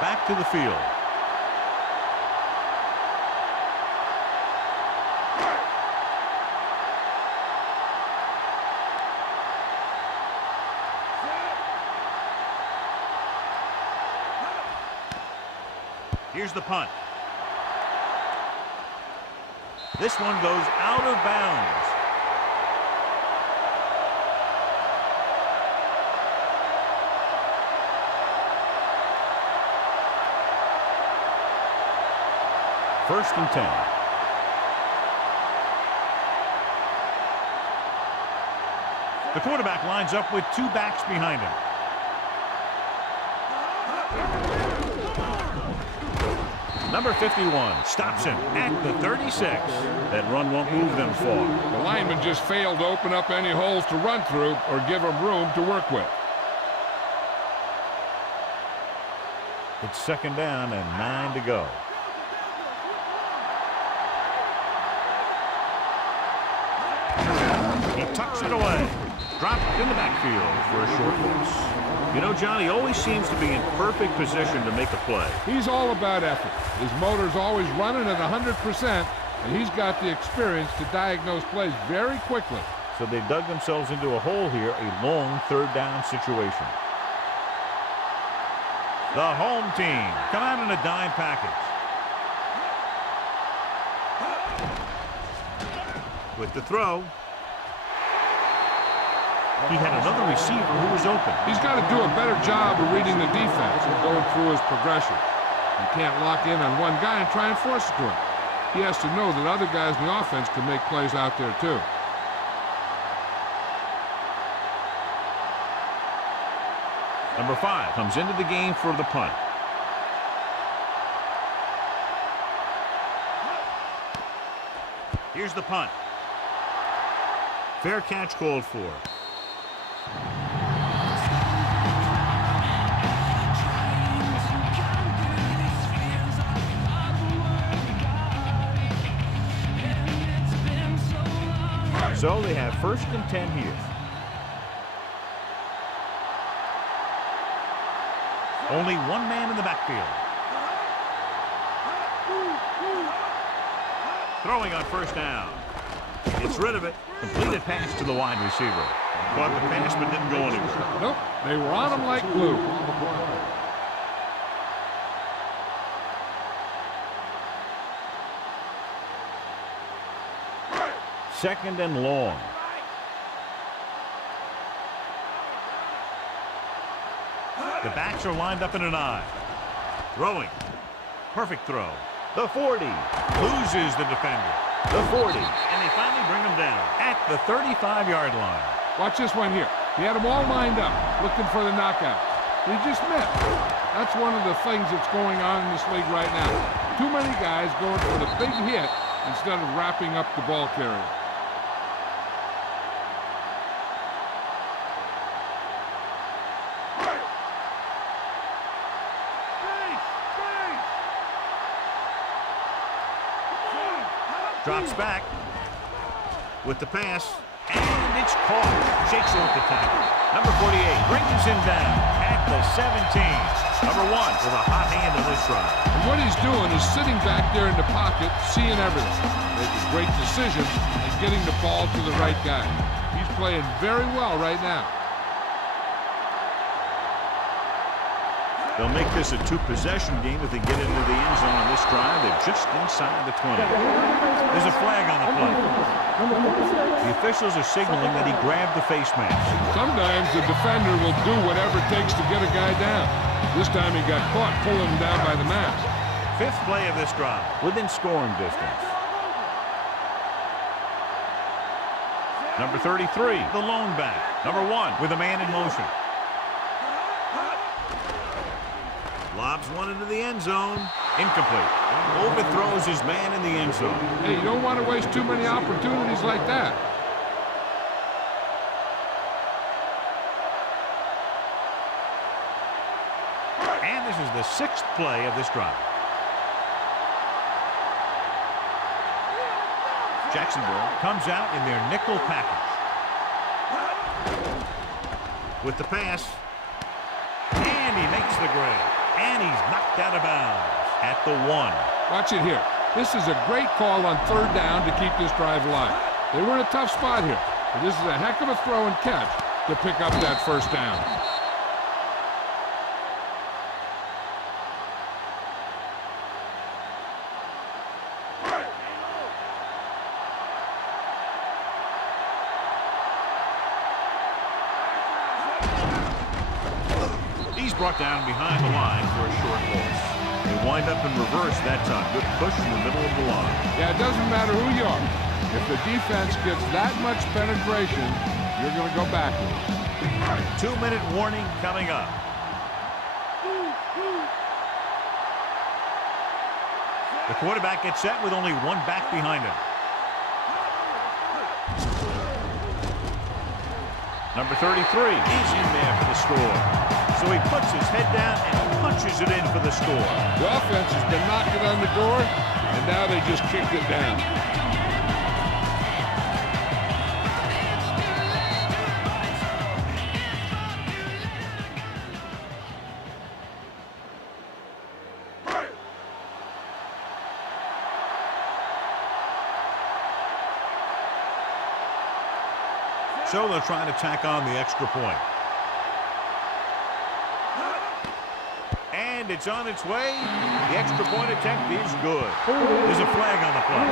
Back to the field. Here's the punt. This one goes out of bounds. First and 10. The quarterback lines up with two backs behind him. Number 51 stops him at the 36. That run won't move them far. The lineman just failed to open up any holes to run through or give him room to work with. It's second down and 9 to go. He tucks it away. Dropped in the backfield for a short loss. You know, John, he always seems to be in perfect position to make a play. He's all about effort. His motor's always running at 100%, and he's got the experience to diagnose plays very quickly. So they dug themselves into a hole here, a long third down situation. The home team come out in a dime package. With the throw. He had another receiver who was open. He's got to do a better job of reading the defense and going through his progression. You can't lock in on one guy and try and force it to him. He has to know that other guys in the offense can make plays out there too. Number 5 comes into the game for the punt. Here's the punt. Fair catch called for. So they have first and 10 here. Only one man in the backfield. Throwing on first down. Gets rid of it. Completed pass to the wide receiver. Caught the pass but didn't go anywhere. Nope. They were on him like glue. Second and long. The backs are lined up in an I. Throwing. Perfect throw. The 40. Loses the defender. The 40. And they finally bring him down at the 35-yard line. Watch this one here. He had them all lined up, looking for the knockout. He just missed. That's one of the things that's going on in this league right now. Too many guys going for the big hit instead of wrapping up the ball carrier. Drops back with the pass, and it's caught. Shakes off the tackle. Number 48 brings him down at the 17. Number 1 with a hot hand on this drive. And what he's doing is sitting back there in the pocket, seeing everything. Making great decisions and getting the ball to the right guy. He's playing very well right now. They'll make this a two-possession game if they get into the end zone on this drive. They're just inside the 20. There's a flag on the play. The officials are signaling that he grabbed the face mask. Sometimes the defender will do whatever it takes to get a guy down. This time he got caught pulling him down by the mask. Fifth play of this drive, within scoring distance. Number 33, the lone back. Number 1 with a man in motion. Lobs one into the end zone. Incomplete. Overthrows his man in the end zone. Hey, you don't want to waste too many opportunities like that. And this is the 6th play of this drive. Jacksonville comes out in their nickel package. With the pass. And he makes the grab. And he's knocked out of bounds at the 1. Watch it here. This is a great call on 3rd down to keep this drive alive. They were in a tough spot here, but this is a heck of a throw and catch to pick up that 1st down. He's brought down behind the line for a short loss. They wind up in reverse that time. Good push in the middle of the line. Yeah, it doesn't matter who you are. If the defense gets that much penetration, you're going to go backwards. 2-minute warning coming up. The quarterback gets set with only one back behind him. Number 33 is in there for the score. So he puts his head down and punches it in for the score. The offense has been knocking on the door, and now they just kicked it down. So they'll try to tack on the extra point. And it's on its way. The extra point attempt is good. There's a flag on the play.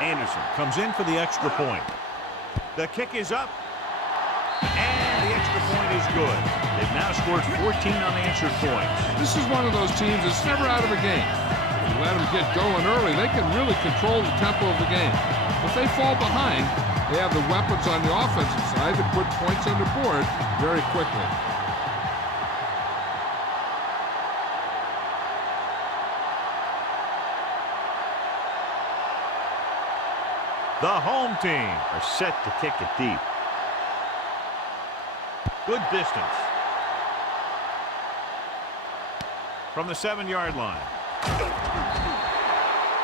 Anderson comes in for the extra point. The kick is up, and the extra point is good. They've now scored 14 unanswered points. This is one of those teams that's never out of a game. If you let them get going early, they can really control the tempo of the game. If they fall behind, they have the weapons on the offensive side to put points on the board very quickly. The home team are set to kick it deep. Good distance. From the 7-yard line.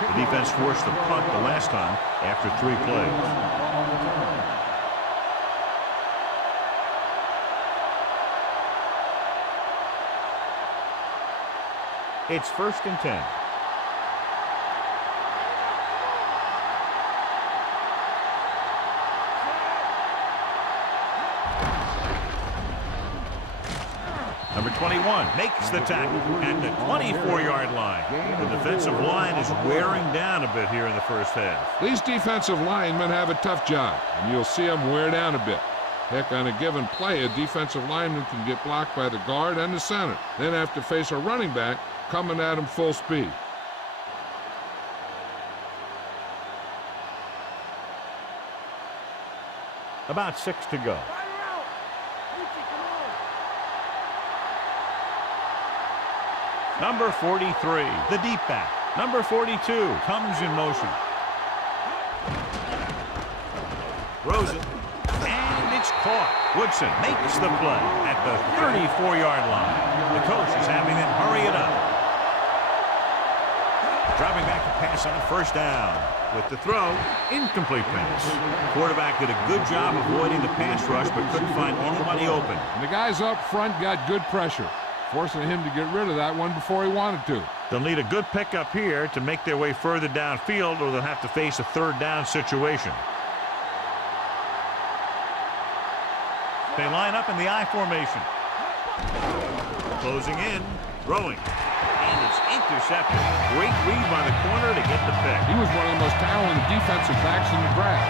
The defense forced the punt the last time after 3 plays. It's 1st and 10. Number 21 makes the tackle at the 24-yard line. The defensive line is wearing down a bit here in the first half. These defensive linemen have a tough job, and you'll see them wear down a bit. Heck, on a given play, a defensive lineman can get blocked by the guard and the center, then have to face a running back coming at him full speed. About 6 to go. Number 43, the deep back. Number 42 comes in motion. Throws it, and it's caught. Woodson makes the play at the 34-yard line. The coach is having them hurry it up. Dropping back to pass on 1st down. With the throw, incomplete pass. Quarterback did a good job avoiding the pass rush, but couldn't find anybody open. And the guys up front got good pressure, forcing him to get rid of that one before he wanted to. They'll need a good pickup here to make their way further downfield, or they'll have to face a 3rd down situation. They line up in the I formation. Closing in, throwing. And it's intercepted. Great read by the corner to get the pick. He was one of the most talented defensive backs in the draft.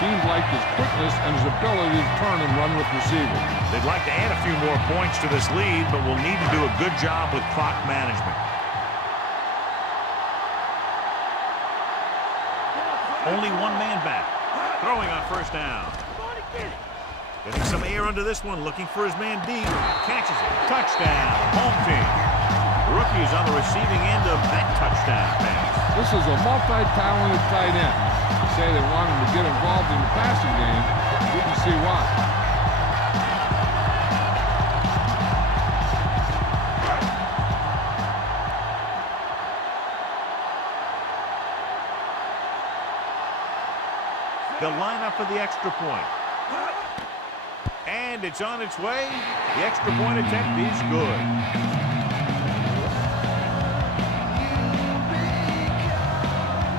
Teams liked his quickness and his ability to turn and run with receivers. They'd like to add a few more points to this lead, but will need to do a good job with clock management. Only one man back. Throwing on 1st down. Getting some air under this one, looking for his man deep. Catches it. Touchdown. Home team. The rookie is on the receiving end of that touchdown pass. This is a multi-talented tight end. They say they want him to get involved in the passing game. You can see why. They'll line up for the extra point. And it's on its way. The extra point attempt is good.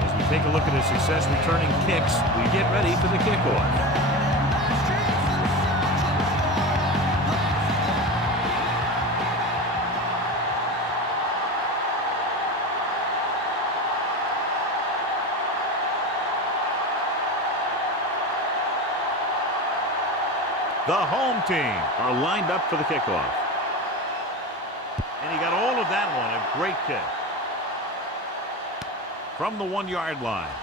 As we take a look at his success returning kicks, we get ready for the kickoff. The home team are lined up for the kickoff. And he got all of that one. A great kick. From the 1-yard line.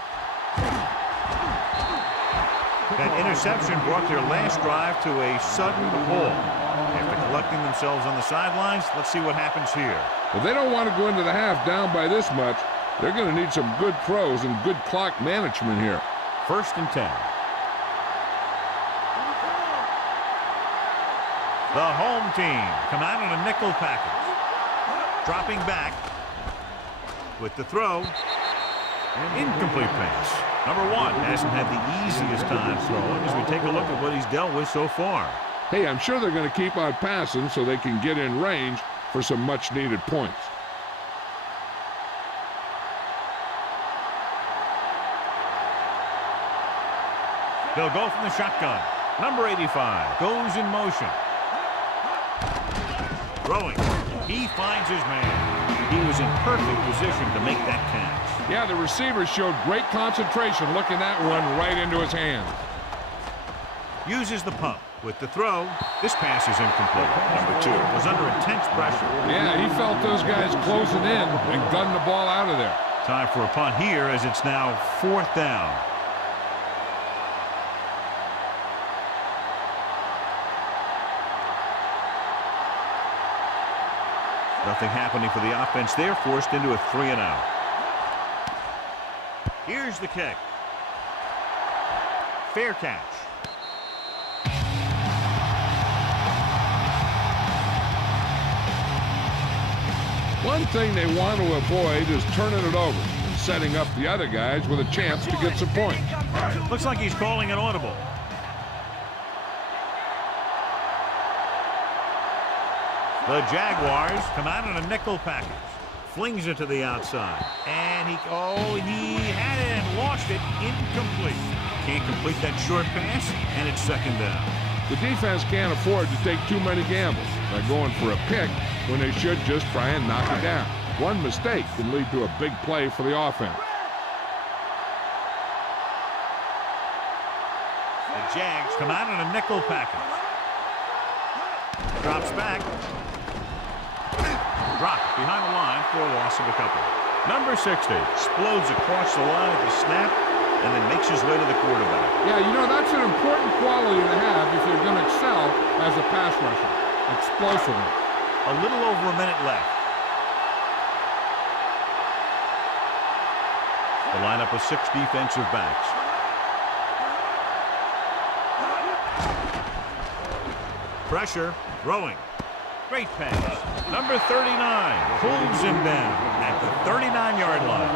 That interception brought their last drive to a sudden halt. After collecting themselves on the sidelines, let's see what happens here. Well, they don't want to go into the half down by this much. They're going to need some good throws and good clock management here. 1st and 10. The home team come out in a nickel package. Dropping back with the throw. Incomplete pass. Number 1 hasn't had the easiest time throwing as we take a look at what he's dealt with so far. Hey, I'm sure they're going to keep on passing so they can get in range for some much-needed points. They'll go from the shotgun. Number 85 goes in motion. Throwing. He finds his man. He was in perfect position to make that catch. Yeah, the receiver showed great concentration looking that one right into his hands. Uses the pump with the throw. This pass is incomplete. Number 2 was under intense pressure. Yeah, he felt those guys closing in and gunned the ball out of there. Time for a punt here as it's now 4th down. Nothing happening for the offense there, forced into a 3-and-out. Here's the kick. Fair catch. One thing they want to avoid is turning it over and setting up the other guys with a chance to get some points. Looks like he's calling an audible. The Jaguars come out in a nickel package. Flings it to the outside. And he had it and lost it. Incomplete. Can't complete that short pass, and it's 2nd down. The defense can't afford to take too many gambles by going for a pick when they should just try and knock it down. One mistake can lead to a big play for the offense. The Jags come out in a nickel package. Drops back. Dropped behind the line for a loss of a couple. Number 60 explodes across the line at the snap and then makes his way to the quarterback. Yeah, you know, that's an important quality to have if you're going to excel as a pass rusher. Explosiveness. A little over a minute left. The lineup of 6 defensive backs. Pressure, throwing. Great pass. Number 39 pulls him down at the 39-yard line.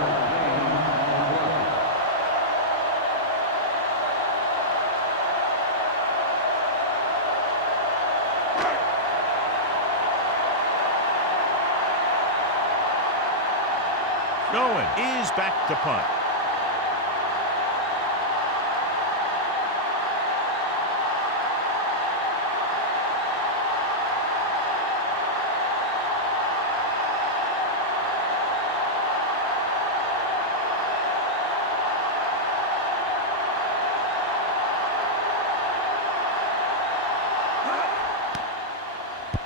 Going is back to punt.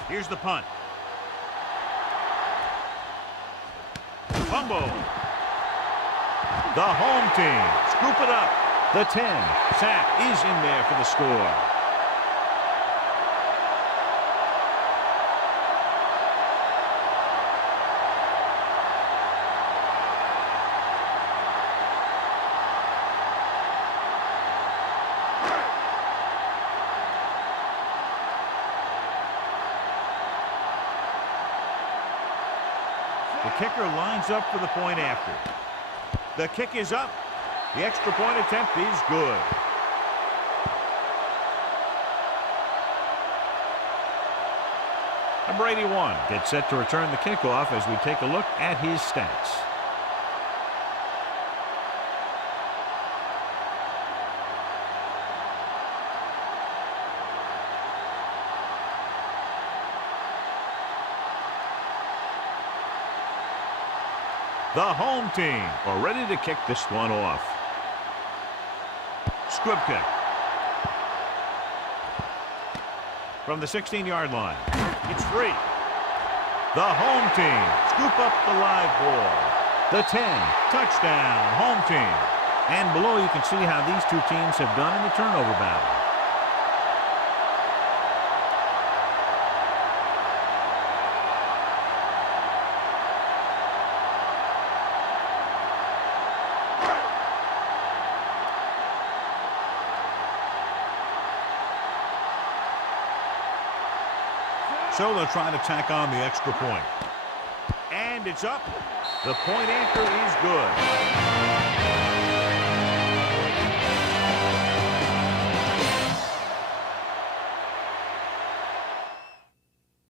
Here's the punt. Fumble. The home team scoop it up. The 10. Sack is in there for the score. The kicker lines up for the point after. The kick is up. The extra point attempt is good. Number 81 gets set to return the kickoff as we take a look at his stats. The home team are ready to kick this one off. Squib kick. From the 16-yard line. It's free. The home team scoop up the live ball. The 10, touchdown, home team. And below you can see how these two teams have done in the turnover battle. So they'll try to tack on the extra point. And it's up. The point anchor is good.